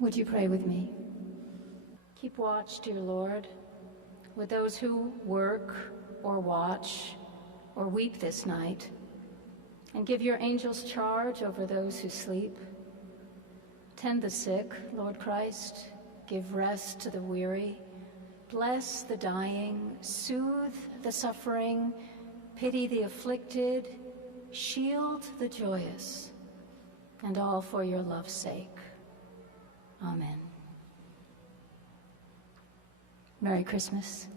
Would you pray with me? Keep watch, dear Lord, with those who work or watch or weep this night, and give your angels charge over those who sleep. Tend the sick, Lord Christ, give rest to the weary, bless the dying, soothe the suffering, pity the afflicted, shield the joyous, and all for your love's sake. Amen. Merry Christmas.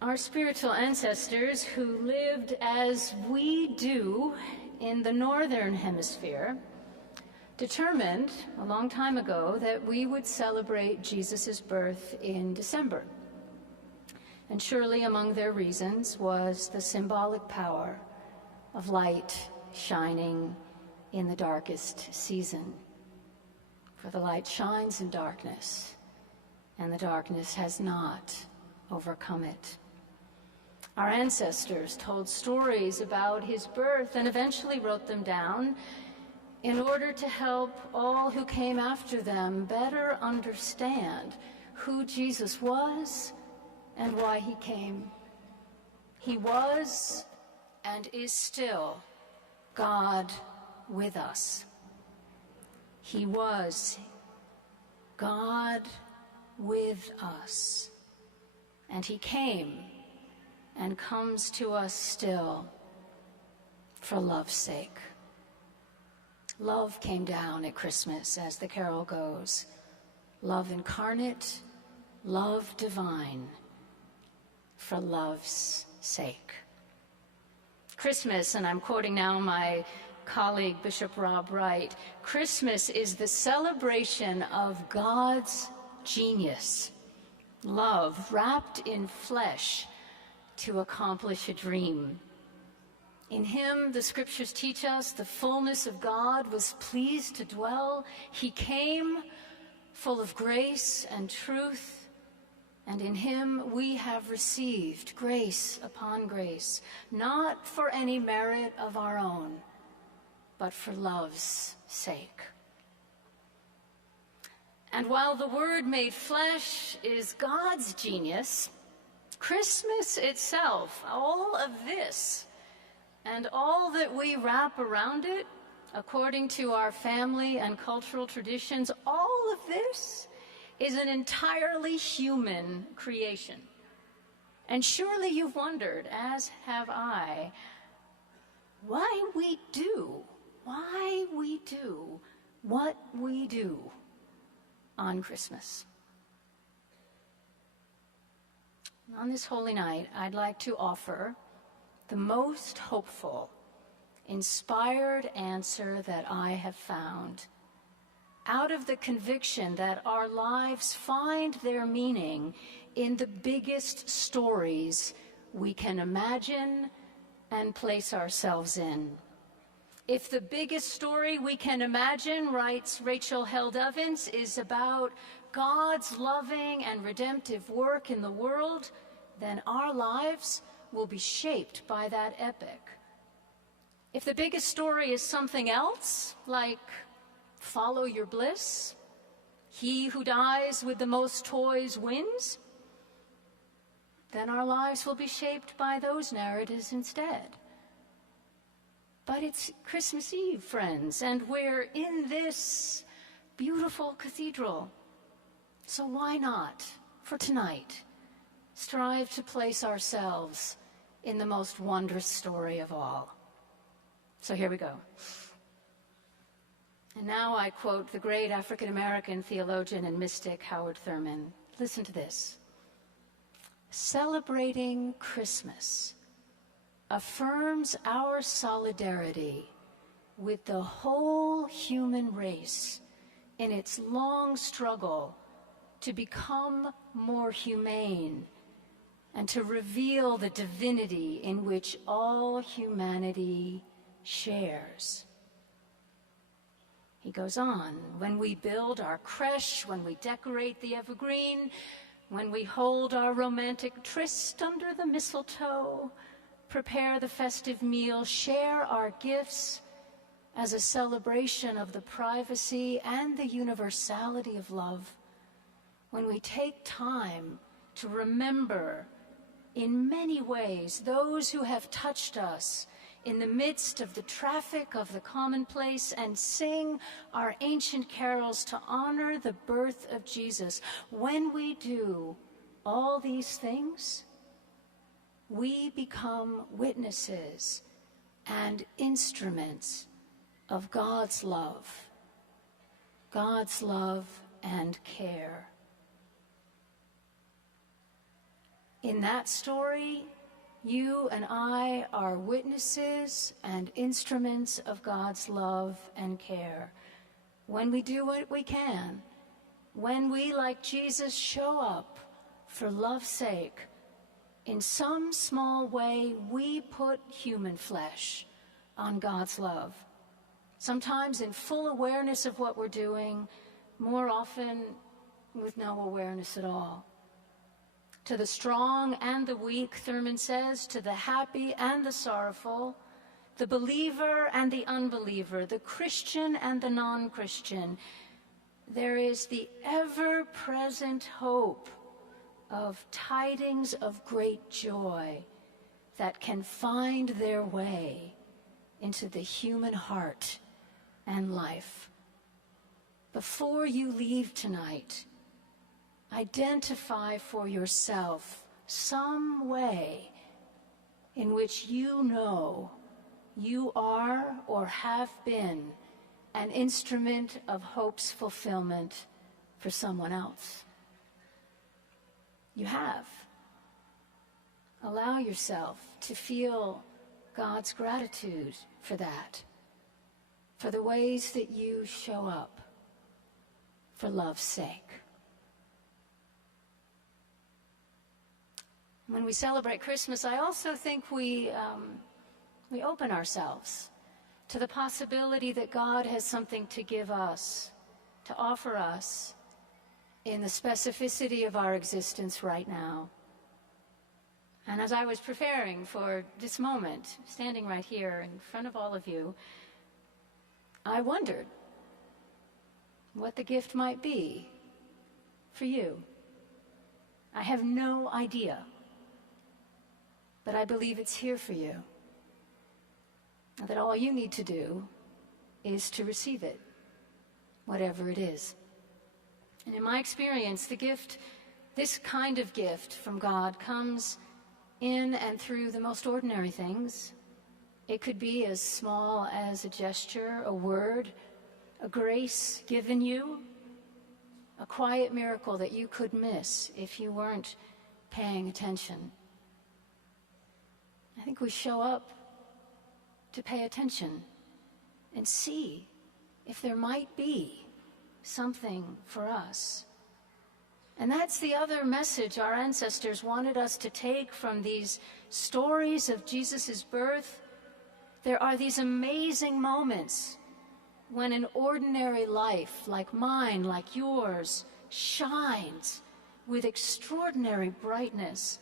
Our spiritual ancestors who lived as we do in the northern hemisphere determined a long time ago that we would celebrate Jesus' birth in December. And surely among their reasons was the symbolic power of light shining in the darkest season. For the light shines in darkness, and the darkness has not overcome it. Our ancestors told stories about his birth and eventually wrote them down in order to help all who came after them better understand who Jesus was and why he came. He was and is still God with us. He was God with us, and he came and comes to us still for love's sake. Love came down at Christmas, as the carol goes. Love incarnate, love divine, for love's sake. Christmas, and I'm quoting now my colleague, Bishop Rob Wright, Christmas is the celebration of God's genius, love wrapped in flesh to accomplish a dream. In him, the scriptures teach us, the fullness of God was pleased to dwell. He came full of grace and truth, and in him we have received grace upon grace, not for any merit of our own, but for love's sake. And while the Word made flesh is God's genius, Christmas itself, all of this, and all that we wrap around it, according to our family and cultural traditions, all of this is an entirely human creation. And surely you've wondered, as have I, why we do what we do on Christmas. On this holy night, I'd like to offer the most hopeful, inspired answer that I have found, out of the conviction that our lives find their meaning in the biggest stories we can imagine and place ourselves in. If the biggest story we can imagine, writes Rachel Held Evans, is about God's loving and redemptive work in the world, then our lives will be shaped by that epic. If the biggest story is something else, like follow your bliss, he who dies with the most toys wins, then our lives will be shaped by those narratives instead. But it's Christmas Eve, friends, and we're in this beautiful cathedral. So why not, for tonight, strive to place ourselves in the most wondrous story of all? So here we go. And now I quote the great African-American theologian and mystic Howard Thurman. Listen to this. Celebrating Christmas affirms our solidarity with the whole human race in its long struggle to become more humane and to reveal the divinity in which all humanity shares. He goes on, when we build our creche, when we decorate the evergreen, when we hold our romantic tryst under the mistletoe, prepare the festive meal, share our gifts, as a celebration of the privacy and the universality of love, when we take time to remember in many ways those who have touched us in the midst of the traffic of the commonplace, and sing our ancient carols to honor the birth of Jesus. When we do all these things, we become witnesses and instruments of God's love and care. In that story, you and I are witnesses and instruments of God's love and care. When we do what we can, when we, like Jesus, show up for love's sake, in some small way, we put human flesh on God's love. Sometimes in full awareness of what we're doing, more often with no awareness at all. To the strong and the weak, Thurman says, to the happy and the sorrowful, the believer and the unbeliever, the Christian and the non-Christian, there is the ever-present hope of tidings of great joy that can find their way into the human heart and life. Before you leave tonight, identify for yourself some way in which you know you are or have been an instrument of hope's fulfillment for someone else. You have. Allow yourself to feel God's gratitude for that, for the ways that you show up for love's sake. When we celebrate Christmas, I also think we open ourselves to the possibility that God has something to give us, to offer us in the specificity of our existence right now. And as I was preparing for this moment, standing right here in front of all of you, I wondered what the gift might be for you. I have no idea. But I believe it's here for you. And that all you need to do is to receive it, whatever it is. And in my experience, the gift, this kind of gift from God, comes in and through the most ordinary things. It could be as small as a gesture, a word, a grace given you, a quiet miracle that you could miss if you weren't paying attention. I think we show up to pay attention and see if there might be something for us. And that's the other message our ancestors wanted us to take from these stories of Jesus' birth. There are these amazing moments when an ordinary life like mine, like yours, shines with extraordinary brightness,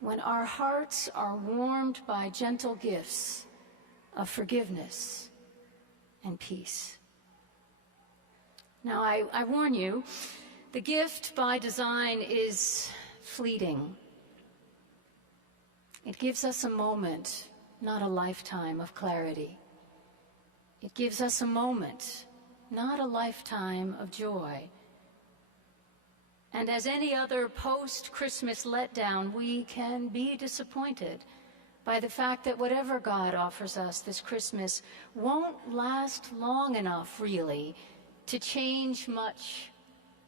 when our hearts are warmed by gentle gifts of forgiveness and peace. Now, I warn you, the gift by design is fleeting. It gives us a moment, not a lifetime of clarity. It gives us a moment, not a lifetime of joy. And as any other post-Christmas letdown, we can be disappointed by the fact that whatever God offers us this Christmas won't last long enough, really, to change much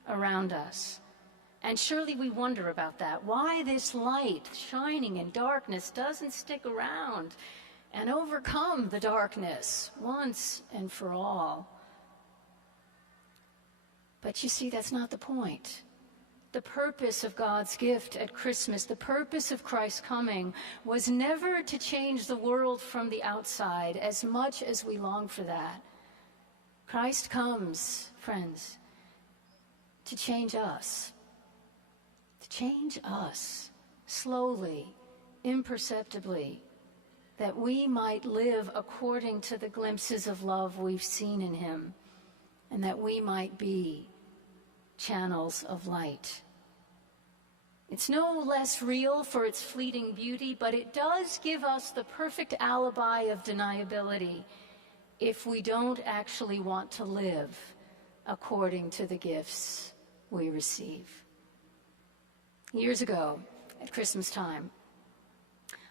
around us. And surely we wonder about that. Why this light shining in darkness doesn't stick around and overcome the darkness once and for all. But you see, that's not the point. The purpose of God's gift at Christmas, the purpose of Christ's coming, was never to change the world from the outside, as much as we long for that. Christ comes, friends, to change us. To change us, slowly, imperceptibly, that we might live according to the glimpses of love we've seen in him, and that we might be channels of light. It's no less real for its fleeting beauty, but it does give us the perfect alibi of deniability if we don't actually want to live according to the gifts we receive. Years ago, at Christmas time,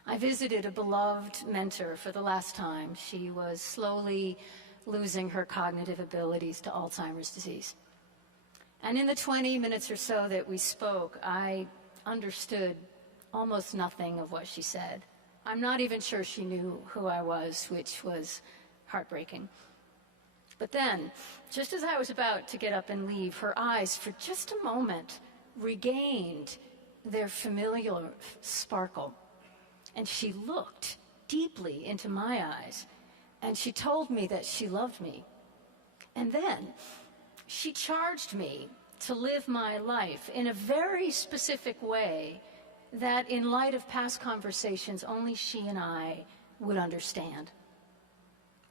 I visited a beloved mentor for the last time. She was slowly losing her cognitive abilities to Alzheimer's disease. And in the 20 minutes or so that we spoke, I understood almost nothing of what she said. I'm not even sure she knew who I was, which was heartbreaking. But then, just as I was about to get up and leave, her eyes, for just a moment, regained their familiar sparkle. And she looked deeply into my eyes, and she told me that she loved me. And then she charged me to live my life in a very specific way that, in light of past conversations, only she and I would understand.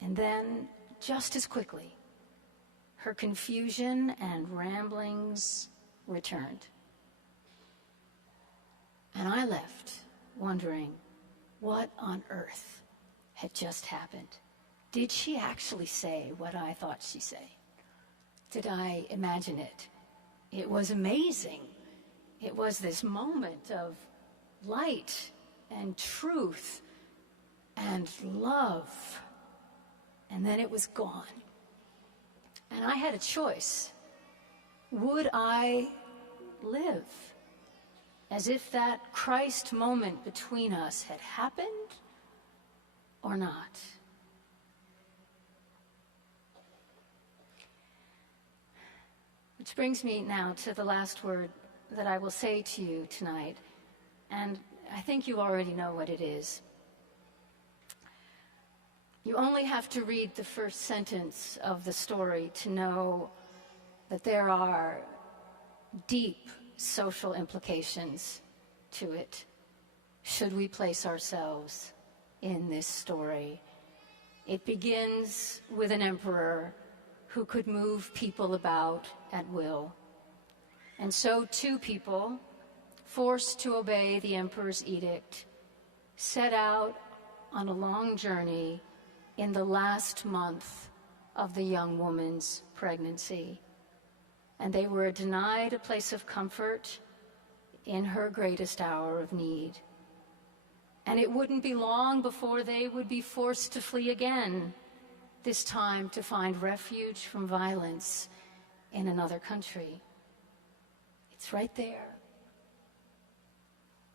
And then, just as quickly, her confusion and ramblings returned. And I left wondering, what on earth had just happened? Did she actually say what I thought she'd say? Did I imagine it? It was amazing. It was this moment of light and truth and love. And then it was gone. And I had a choice. Would I live as if that Christ moment between us had happened or not? Which brings me now to the last word that I will say to you tonight, and I think you already know what it is. You only have to read the first sentence of the story to know that there are deep social implications to it, should we place ourselves in this story. It begins with an emperor who could move people about at will. And so two people, forced to obey the emperor's edict, set out on a long journey in the last month of the young woman's pregnancy. And they were denied a place of comfort in her greatest hour of need. And it wouldn't be long before they would be forced to flee again, this time to find refuge from violence in another country. It's right there.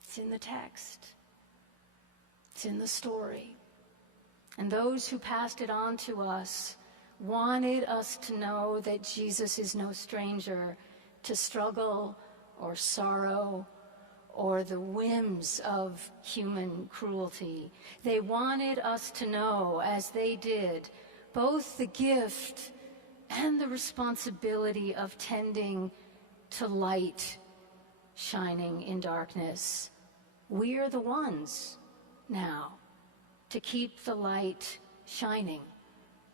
It's in the text. It's in the story. And those who passed it on to us wanted us to know that Jesus is no stranger to struggle or sorrow or the whims of human cruelty. They wanted us to know, as they did, both the gift and the responsibility of tending to light shining in darkness. We're the ones now to keep the light shining.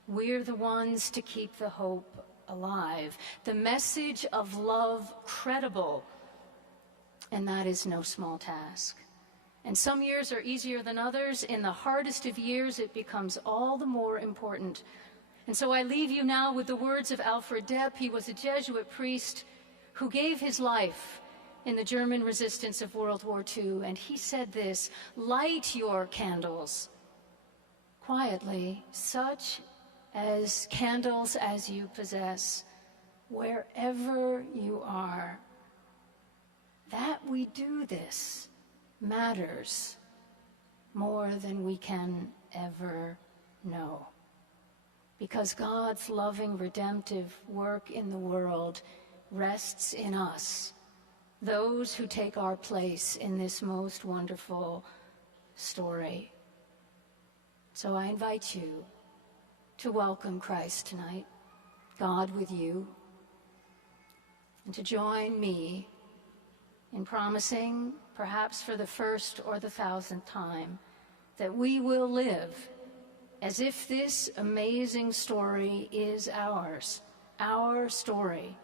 We're the ones to keep the hope alive, the message of love credible, and that is no small task. And some years are easier than others. In the hardest of years, it becomes all the more important. And so I leave you now with the words of Alfred Depp. He was a Jesuit priest who gave his life in the German resistance of World War II, and he said this: "Light your candles quietly, such as candles as you possess, wherever you are." That we do this matters more than we can ever know. Because God's loving, redemptive work in the world rests in us, those who take our place in this most wonderful story. So I invite you to welcome Christ tonight, God with you, and to join me in promising, perhaps for the first or the 1,000th time, that we will live as if this amazing story is ours, our story.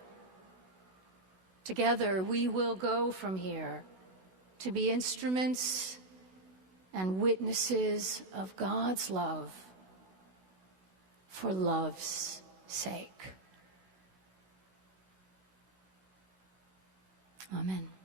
Together, we will go from here to be instruments and witnesses of God's love for love's sake. Amen.